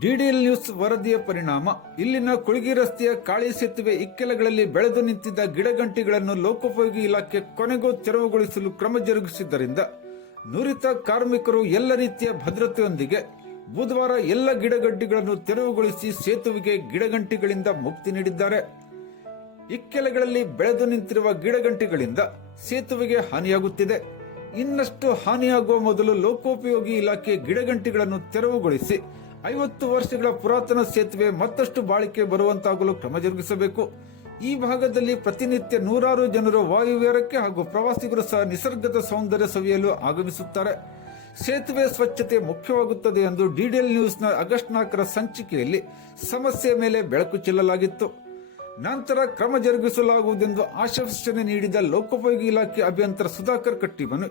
DDL news ವರದಿಯ ಪರಿಣಾಮ. ಇಲ್ಲಿನ ಕುಳಗಿ ರಸ್ತೆಯ ಕಾಳಿ ಸೇತುವೆ ಇಕ್ಕೆಲಗಳಲ್ಲಿ ಬೆಳೆದು ನಿಂತಿದ್ದ ಗಿಡಗಂಟಿಗಳನ್ನು ಲೋಕೋಪಯೋಗಿ ಇಲಾಖೆ ಕೊನೆಗೂ ತೆರವುಗೊಳಿಸಲು ಕ್ರಮ ಜರುಗಿಸಿದ್ದರಿಂದ ನುರಿತ ಕಾರ್ಮಿಕರು ಎಲ್ಲ ರೀತಿಯ ಭದ್ರತೆಯೊಂದಿಗೆ ಬುಧವಾರ ಎಲ್ಲ ಗಿಡಗಂಟಿಗಳನ್ನು ತೆರವುಗೊಳಿಸಿ ಸೇತುವೆಗೆ ಗಿಡಗಂಟಿಗಳಿಂದ ಮುಕ್ತಿ ನೀಡಿದ್ದಾರೆ. ಇಕ್ಕೆಲಗಳಲ್ಲಿ ಬೆಳೆದು ನಿಂತಿರುವ ಗಿಡಗಂಟಿಗಳಿಂದ ಸೇತುವೆಗೆ ಹಾನಿಯಾಗುತ್ತಿದೆ. ಇನ್ನಷ್ಟು ಹಾನಿಯಾಗುವ ಮೊದಲು ಲೋಕೋಪಯೋಗಿ ಇಲಾಖೆ ಗಿಡಗಂಟಿಗಳನ್ನು ತೆರವುಗೊಳಿಸಿ ಐವತ್ತು ವರ್ಷಗಳ ಪುರಾತನ ಸೇತುವೆ ಮತ್ತಷ್ಟು ಬಾಳಿಕೆ ಬರುವಂತಾಗಲು ಕ್ರಮ ಜರುಗಿಸಬೇಕು. ಈ ಭಾಗದಲ್ಲಿ ಪ್ರತಿನಿತ್ಯ ನೂರಾರು ಜನರು ವಾಯುವ್ಯರಕ್ಕೆ ಹಾಗೂ ಪ್ರವಾಸಿಗರು ಸಹ ನಿಸರ್ಗದ ಸೌಂದರ್ಯ ಸವಿಯಲು ಆಗಮಿಸುತ್ತಾರೆ. ಸೇತುವೆ ಸ್ವಚ್ಛತೆ ಮುಖ್ಯವಾಗುತ್ತದೆ ಎಂದು ಡಿಡಿಎಲ್ ನ್ಯೂಸ್ನ ಆಗಸ್ಟ್ ನಾಲ್ಕರ ಸಂಚಿಕೆಯಲ್ಲಿ ಸಮಸ್ಯೆ ಮೇಲೆ ಬೆಳಕು ಚೆಲ್ಲಲಾಗಿತ್ತು. ನಂತರ ಕ್ರಮ ಜರುಗಿಸಲಾಗುವುದೆಂದು ಆಶ್ವಾಸನೆ ನೀಡಿದ ಲೋಕೋಪಯೋಗಿ ಇಲಾಖೆ ಅಭಿಯಂತರ ಸುಧಾಕರ್ ಕಟ್ಟಿಮನು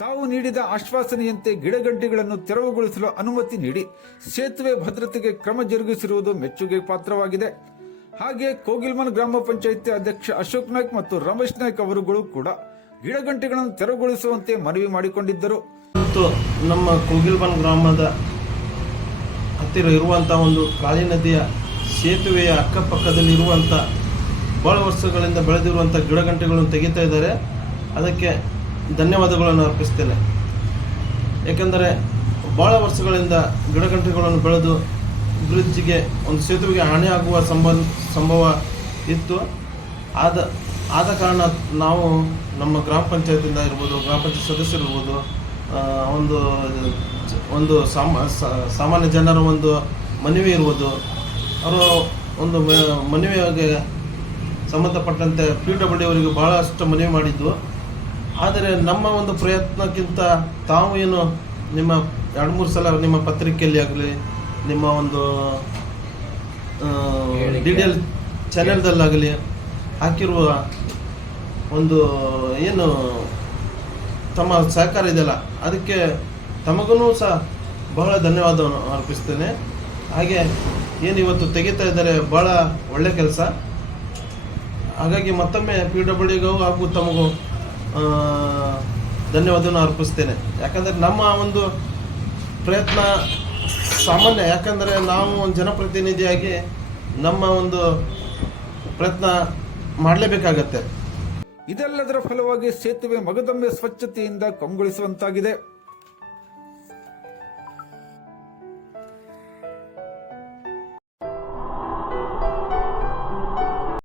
ತಾವು ನೀಡಿದ ಆಶ್ವಾಸನೆಯಂತೆ ಗಿಡಗಂಟಿಗಳನ್ನು ತೆರವುಗೊಳಿಸಲು ಅನುಮತಿ ನೀಡಿ ಸೇತುವೆ ಭದ್ರತೆಗೆ ಕ್ರಮ ಜರುಗಿಸಿರುವುದು ಮೆಚ್ಚುಗೆ ಪಾತ್ರವಾಗಿದೆ. ಹಾಗೆ ಕೋಗಿಲ್ಮನ್ ಗ್ರಾಮ ಪಂಚಾಯಿತಿ ಅಧ್ಯಕ್ಷ ಅಶೋಕ್ ನಾಯ್ಕ್ ಮತ್ತು ರಮೇಶ್ ನಾಯ್ಕ್ ಅವರುಗಳು ಕೂಡ ಗಿಡಗಂಟಿಗಳನ್ನು ತೆರವುಗೊಳಿಸುವಂತೆ ಮನವಿ ಮಾಡಿಕೊಂಡಿದ್ದರು. ನಮ್ಮ ಕೋಗಿಲ್ಬನ್ ಗ್ರಾಮದ ಹತ್ತಿರ ಇರುವಂತಹ ಒಂದು ಕಾಳಿ ನದಿಯ ಸೇತುವೆಯ ಅಕ್ಕಪಕ್ಕದಲ್ಲಿ ಇರುವಂಥ ಬಹಳ ವರ್ಷಗಳಿಂದ ಬೆಳೆದಿರುವಂಥ ಗಿಡಗಂಟೆಗಳನ್ನು ತೆಗಿತಾ ಇದ್ದಾರೆ. ಅದಕ್ಕೆ ಧನ್ಯವಾದಗಳನ್ನು ಅರ್ಪಿಸ್ತೇನೆ. ಏಕೆಂದರೆ ಭಾಳ ವರ್ಷಗಳಿಂದ ಗಿಡಗಂಟೆಗಳನ್ನು ಬೆಳೆದು ಬ್ರಿಡ್ಜ್ಗೆ ಒಂದು ಸೇತುವೆಗೆ ಹಾನಿ ಆಗುವ ಸಂಬಂಧ ಸಂಭವ ಇತ್ತು. ಆದ ಆದ ಕಾರಣ ನಾವು ನಮ್ಮ ಗ್ರಾಮ ಪಂಚಾಯತಿಂದ ಇರ್ಬೋದು, ಗ್ರಾಮ ಪಂಚಾಯತ್ ಸದಸ್ಯರು ಇರ್ಬೋದು ಒಂದು ಒಂದು ಸಾಮಾನ್ಯ ಜನರ ಒಂದು ಮನವಿ ಇರ್ಬೋದು. ಅವರು ಒಂದು ಮನವಿಯಾಗಿ ಸಂಬಂಧಪಟ್ಟಂತೆ ಪಿ ಡಬ್ಲ್ಯೂ ಅವರಿಗೆ ಭಾಳಷ್ಟು ಮನವಿ ಮಾಡಿದ್ದು. ಆದರೆ ನಮ್ಮ ಒಂದು ಪ್ರಯತ್ನಕ್ಕಿಂತ ತಾವು ಏನು ನಿಮ್ಮ ಎರಡು ಮೂರು ಸಲ ನಿಮ್ಮ ಪತ್ರಿಕೆಯಲ್ಲಿ ಆಗಲಿ ನಿಮ್ಮ ಒಂದು ಡಿ ಡಿ ಎಲ್ ಚಾನೆಲ್ದಲ್ಲಾಗಲಿ ಹಾಕಿರುವ ಒಂದು ಏನು ತಮ್ಮ ಸಹಕಾರ ಇದೆಯಲ್ಲ ಅದಕ್ಕೆ ತಮಗೂ ಸಹ ಬಹಳ ಧನ್ಯವಾದವನ್ನು ಅರ್ಪಿಸ್ತೇನೆ. ಹಾಗೆ ಏನು ಇವತ್ತು ತೆಗಿತಾ ಇದ್ದಾರೆ ಭಾಳ ಒಳ್ಳೆ ಕೆಲಸ. ಹಾಗಾಗಿ ಮತ್ತೊಮ್ಮೆ ಪಿ ಡಬ್ಲ್ಯೂಗೂ ಹಾಗೂ ತಮಗೂ ಧನ್ಯವಾದವನ್ನು ಅರ್ಪಿಸ್ತೇನೆ. ಯಾಕಂದರೆ ನಮ್ಮ ಒಂದು ಪ್ರಯತ್ನ ಸಾಮಾನ್ಯ, ಯಾಕಂದರೆ ನಾವು ಒಂದು ಜನಪ್ರತಿನಿಧಿಯಾಗಿ ನಮ್ಮ ಒಂದು ಪ್ರಯತ್ನ ಮಾಡಲೇಬೇಕಾಗತ್ತೆ. ಇದೆಲ್ಲದರ ಫಲವಾಗಿ ಸೇತುವೆ ಮಗದೊಮ್ಮೆ ಸ್ವಚ್ಛತೆಯಿಂದ ಕಂಗೊಳಿಸುವಂತಾಗಿದೆ.